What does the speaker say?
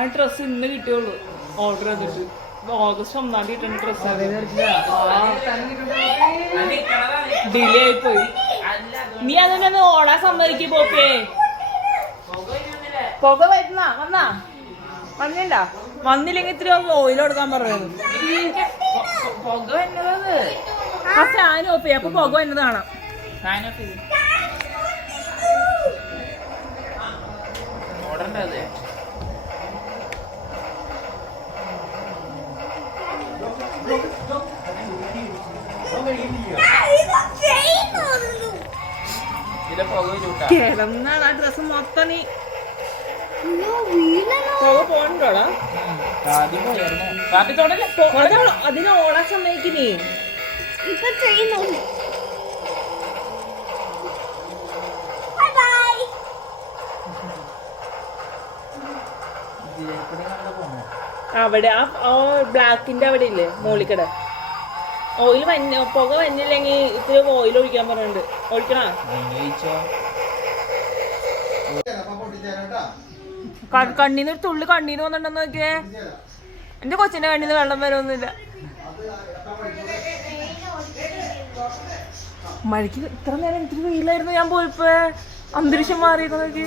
ആ ഡ്രസ്സ് ഇന്ന് കിട്ടിയുള്ളൂ ഓർഡർ ചെയ്തിട്ട്. ഓഗസ്റ്റ് 1-ാം തീയതി കിട്ടുന്ന ഡ്രസ്സാണ്. ഡിലേ ആയിപ്പോയി. നീ അതിനൊന്ന് ഓടാൻ സമ്മതിക്കും പോപ്പേ. പുക വന്നാ വന്നിണ്ടാ? വന്നില്ലെങ്കിൽ ഇത്തിരി ഓയിൽ കൊടുക്കാൻ പറയുന്നത്. പുക വന്നത് ആ ഫാൻ ഓഫ് ചെയ്യും. അപ്പൊ പുക വന്നത് കാണാം. ഫാൻ ഓഫ് ചെയ്ത് ഓടണ്ടേ? കിടന്നാണ് ആ ഡ്രസ് മൊത്തം. നീ പോണ്ടോടാ? അതിന് ഓടാൻ സമ്മതിക്കുന്നേ. അവിടെ ആ ബ്ലാക്കിന്റെ അവിടെ ഇല്ലേ മോളിക്കട ഓയിൽ പുക വന്നില്ലെങ്കിൽ ഇത്തിരി ഓയിൽ ഒഴിക്കാൻ പറഞ്ഞിട്ടുണ്ട്. ഒഴിക്കണ കണ്ണീന്ന് ഒരു തുള്ളി കണ്ണീര് വന്നിട്ടുണ്ടെന്ന് നോക്കിയേ. എന്റെ കൊച്ചിന്റെ കണ്ണീന്ന് വെള്ളം വരുമൊന്നുമില്ല. മഴയ്ക്ക് ഇത്ര നേരം ഇത്തിരി വെയിലായിരുന്നു. ഞാൻ പോയപ്പോ അന്തരീക്ഷം മാറിയിരുന്നു നോക്കി.